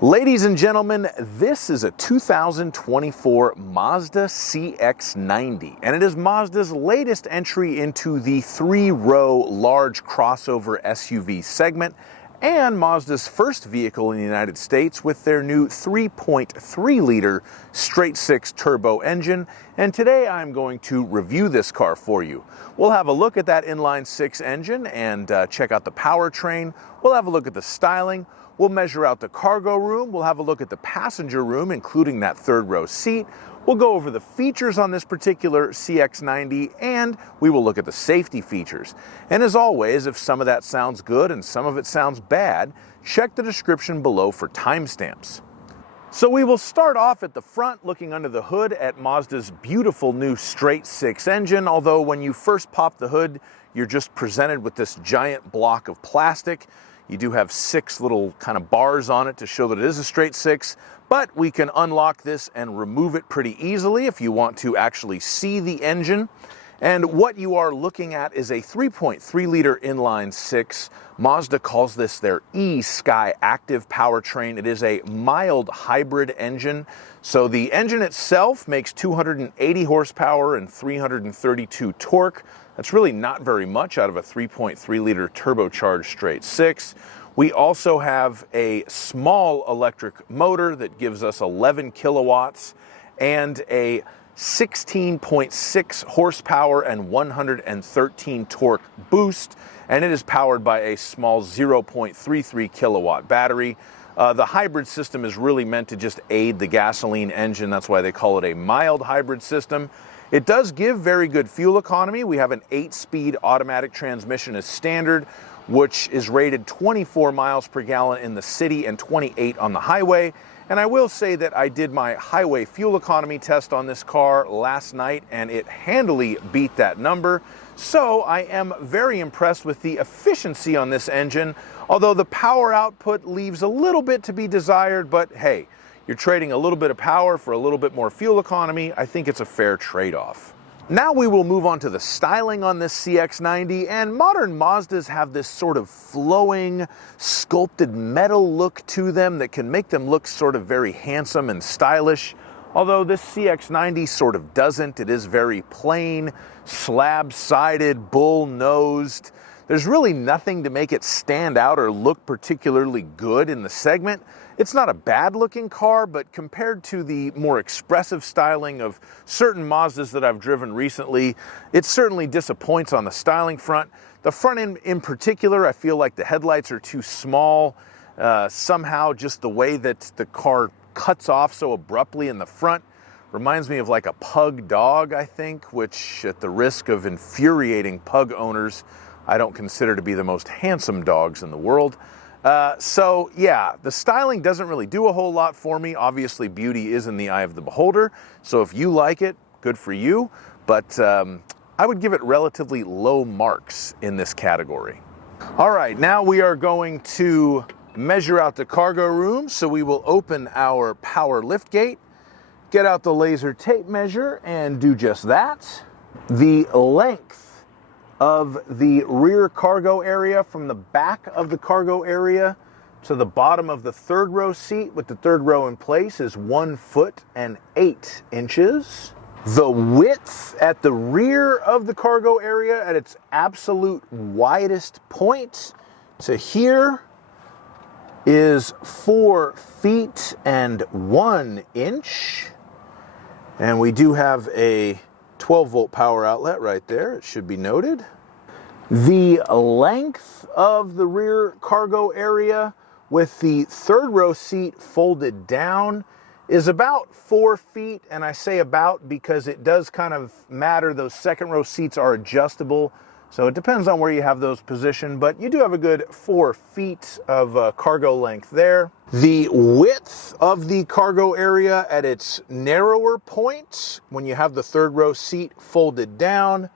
Ladies and gentlemen, this is a 2024 Mazda CX-90, and it is Mazda's latest entry into the three-row large crossover SUV segment, and Mazda's first vehicle in the United States with their new 3.3-liter straight-six turbo engine. And today I'm going to review this car for you. We'll have a look at that inline-six engine and check out the powertrain. We'll have a look at the styling. We'll measure out the cargo room. We'll have a look at the passenger room, including that third-row seat. We'll go over the features on this particular CX-90, and we will look at the safety features. And as always, if some of that sounds good and some of it sounds bad, check the description below for timestamps. So we will start off at the front, looking under the hood at Mazda's beautiful new straight-six engine, although when you first pop the hood, you're just presented with this giant block of plastic. You do have 6 little kind of bars on it to show that it is a straight six, but we can unlock this and remove it pretty easily if you want to actually see the engine. And what you are looking at is a 3.3-liter inline six. Mazda calls this their E-Sky Active powertrain. It is a mild hybrid engine. So the engine itself makes 280 horsepower and 332 torque. That's really not very much out of a 3.3-liter turbocharged straight six. We also have a small electric motor that gives us 11 kilowatts and a 16.6 horsepower and 113 torque boost, and it is powered by a small 0.33 kilowatt battery. The hybrid system is really meant to just aid the gasoline engine. That's why they call it a mild hybrid system. It does give very good fuel economy. We have an 8-speed automatic transmission as standard, which is rated 24 miles per gallon in the city and 28 on the highway. And I will say that I did my highway fuel economy test on this car last night, and it handily beat that number. So I am very impressed with the efficiency on this engine, although the power output leaves a little bit to be desired, but hey, you're trading a little bit of power for a little bit more fuel economy. I think it's a fair trade-off. Now we will move on to the styling on this CX-90, and modern Mazdas have this sort of flowing, sculpted metal look to them that can make them look sort of very handsome and stylish. Although this CX-90 sort of doesn't. It is very plain, slab-sided, bull-nosed. There's really nothing to make it stand out or look particularly good in the segment. It's not a bad-looking car, but compared to the more expressive styling of certain Mazdas that I've driven recently, it certainly disappoints on the styling front. The front end in particular, I feel like the headlights are too small. Somehow just the way that the car cuts off so abruptly in the front reminds me of like a pug dog, I think, which at the risk of infuriating pug owners, I don't consider to be the most handsome dogs in the world. So yeah, the styling doesn't really do a whole lot for me. Obviously, beauty is in the eye of the beholder. So if you like it, good for you. But I would give it relatively low marks in this category. All right, now we are going to measure out the cargo room. So we will open our power lift gate, get out the laser tape measure, and do just that. The length of the rear cargo area from the back of the cargo area to the bottom of the third row seat with the third row in place is 1 foot and 8 inches. The width at the rear of the cargo area at its absolute widest point to here is 4 feet and 1 inch. And we do have a 12-volt power outlet right there, it should be noted. The length of the rear cargo area with the third row seat folded down is about 4 feet, and I say about because it does kind of matter. Those second row seats are adjustable, so it depends on where you have those positioned, but you do have a good 4 feet of cargo length there. The width of the cargo area at its narrower point, when you have the third row seat folded down,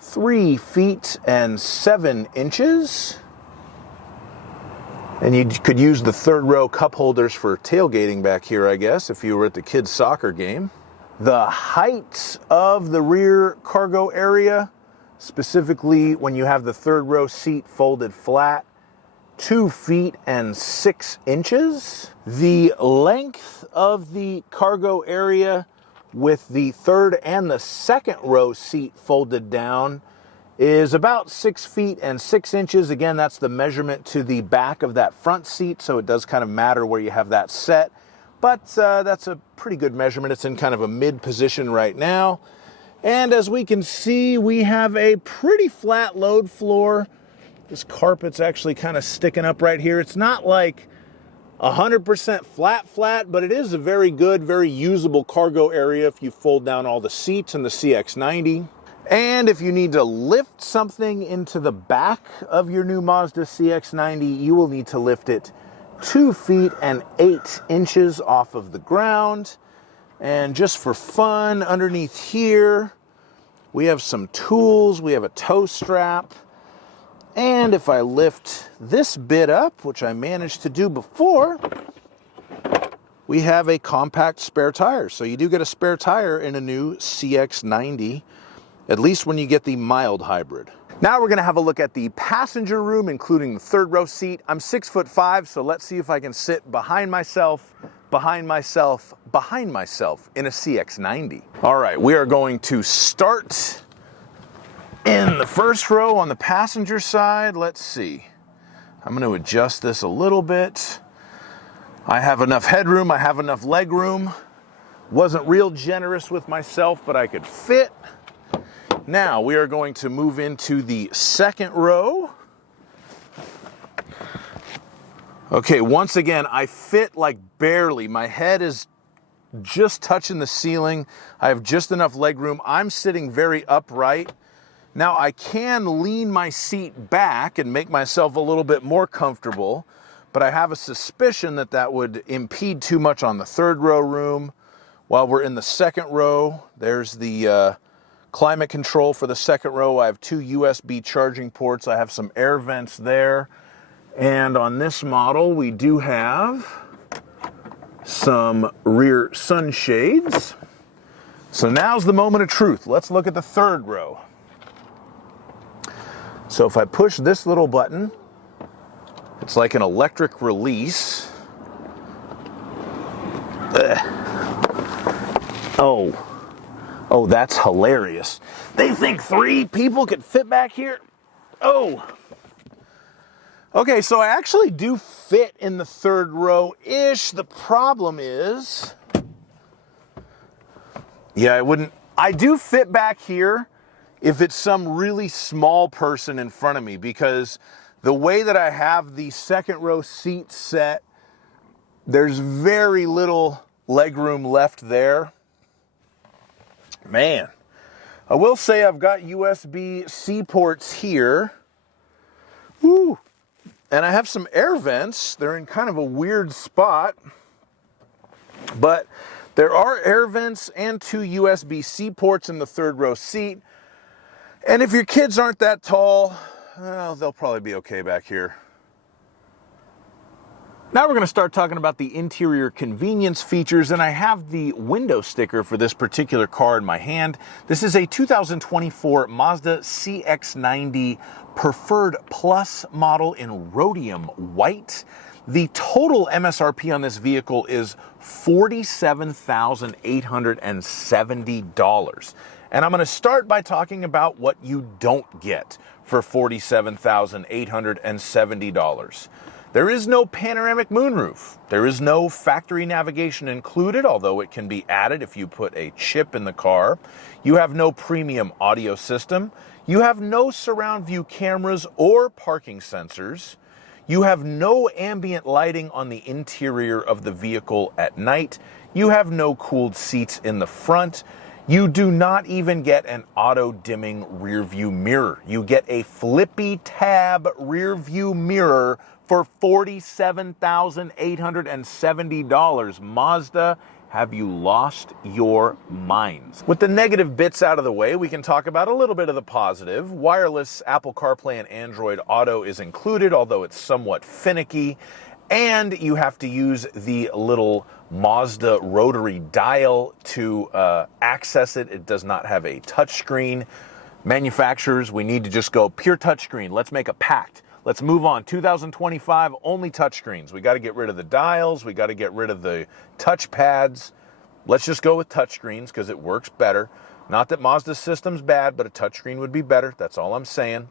3 feet and 7 inches. And you could use the third row cup holders for tailgating back here, I guess, if you were at the kids' soccer game. The height of the rear cargo area, specifically when you have the third row seat folded flat, 2 feet and 6 inches. The length of the cargo area with the third and the second row seat folded down is about 6 feet and 6 inches. Again, that's the measurement to the back of that front seat, so it does kind of matter where you have that set. But that's a pretty good measurement. It's in kind of a mid position right now. And as we can see, we have a pretty flat load floor. This carpet's actually kind of sticking up right here. It's not like 100% flat, but it is a very good, very usable cargo area if you fold down all the seats in the CX-90. And if you need to lift something into the back of your new Mazda CX-90, you will need to lift it 2 feet and 8 inches off of the ground. And just for fun, underneath here, we have some tools. We have a tow strap. And if I lift this bit up, which I managed to do before, we have a compact spare tire. So you do get a spare tire in a new CX-90. At least when you get the mild hybrid. Now we're gonna have a look at the passenger room, including the third row seat. I'm 6'5", so let's see if I can sit behind myself in a CX-90. All right, we are going to start in the first row on the passenger side. Let's see. I'm gonna adjust this a little bit. I have enough headroom, I have enough leg room. Wasn't real generous with myself, but I could fit. Now we are going to move into the second row. Okay, once again, I fit like barely. My head is just touching the ceiling. I have just enough leg room. I'm sitting very upright. Now I can lean my seat back and make myself a little bit more comfortable, but I have a suspicion that that would impede too much on the third row room. While we're in the second row, there's the climate control for the second row. I have 2 USB charging ports. I have some air vents there. And on this model, we do have some rear sunshades. So now's the moment of truth. Let's look at the third row. So if I push this little button, it's like an electric release. Oh, that's hilarious. They think 3 people could fit back here? Oh. Okay, so I actually do fit in the third row-ish. The problem is, yeah, I do fit back here if it's some really small person in front of me, because the way that I have the second row seat set, there's very little leg room left there. Man, I will say I've got USB-C ports here. Woo! And I have some air vents. They're in kind of a weird spot. But there are air vents and 2 USB-C ports in the third row seat. And if your kids aren't that tall, well, they'll probably be okay back here. Now we're going to start talking about the interior convenience features, and I have the window sticker for this particular car in my hand. This is a 2024 Mazda CX-90 Preferred Plus model in rhodium white. The total MSRP on this vehicle is $47,870. And I'm going to start by talking about what you don't get for $47,870. There is no panoramic moonroof. There is no factory navigation included, although it can be added if you put a chip in the car. You have no premium audio system. You have no surround view cameras or parking sensors. You have no ambient lighting on the interior of the vehicle at night. You have no cooled seats in the front. You do not even get an auto-dimming rear view mirror. You get a flippy tab rear view mirror for $47,870. Mazda, have you lost your minds? With the negative bits out of the way, we can talk about a little bit of the positive. Wireless Apple CarPlay and Android Auto is included, although it's somewhat finicky. And you have to use the little Mazda rotary dial to access it. It does not have a touchscreen. Manufacturers, we need to just go pure touchscreen. Let's make a pact. Let's move on. 2025, only touchscreens. We got to get rid of the dials. We got to get rid of the touch pads. Let's just go with touchscreens because it works better. Not that Mazda's system's bad, but a touchscreen would be better. That's all I'm saying.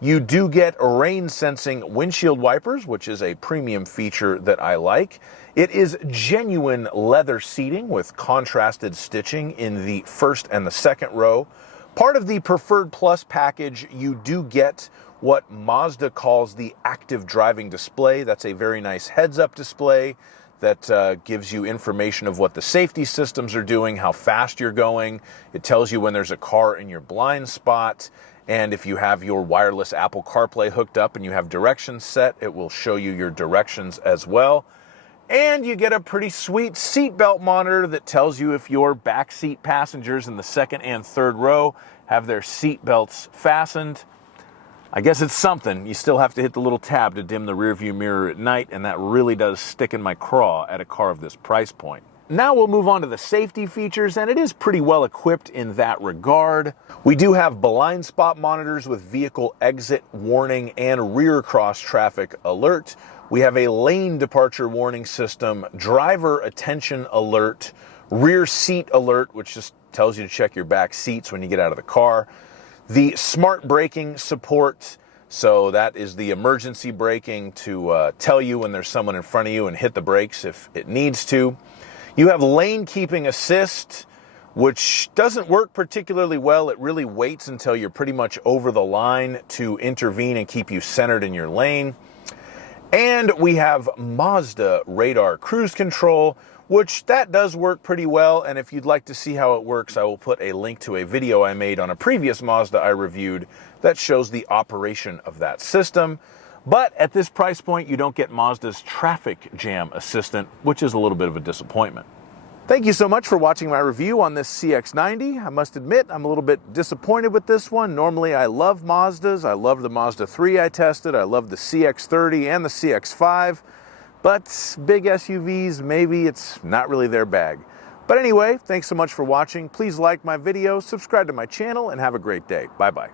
You do get rain sensing windshield wipers, which is a premium feature that I like. It is genuine leather seating with contrasted stitching in the first and the second row. Part of the Preferred Plus package, you do get what Mazda calls the active driving display. That's a very nice heads-up display that gives you information of what the safety systems are doing, how fast you're going. It tells you when there's a car in your blind spot. And if you have your wireless Apple CarPlay hooked up and you have directions set, it will show you your directions as well. And you get a pretty sweet seatbelt monitor that tells you if your backseat passengers in the second and third row have their seatbelts fastened. I guess it's something. You still have to hit the little tab to dim the rearview mirror at night, and that really does stick in my craw at a car of this price point. Now we'll move on to the safety features, and it is pretty well equipped in that regard. We do have blind spot monitors with vehicle exit warning and rear cross traffic alert. We have a lane departure warning system, driver attention alert, rear seat alert, which just tells you to check your back seats when you get out of the car. The smart braking support, so that is the emergency braking to tell you when there's someone in front of you and hit the brakes if it needs to. You have lane keeping assist, which doesn't work particularly well. It really waits until you're pretty much over the line to intervene and keep you centered in your lane. And we have Mazda radar cruise control, which that does work pretty well. And if you'd like to see how it works, I will put a link to a video I made on a previous Mazda I reviewed that shows the operation of that system. But at this price point, you don't get Mazda's traffic jam assistant, which is a little bit of a disappointment. Thank you so much for watching my review on this CX-90. I must admit, I'm a little bit disappointed with this one. Normally, I love Mazdas. I love the Mazda 3 I tested. I love the CX-30 and the CX-5. But big SUVs, maybe it's not really their bag. But anyway, thanks so much for watching. Please like my video, subscribe to my channel, and have a great day. Bye-bye.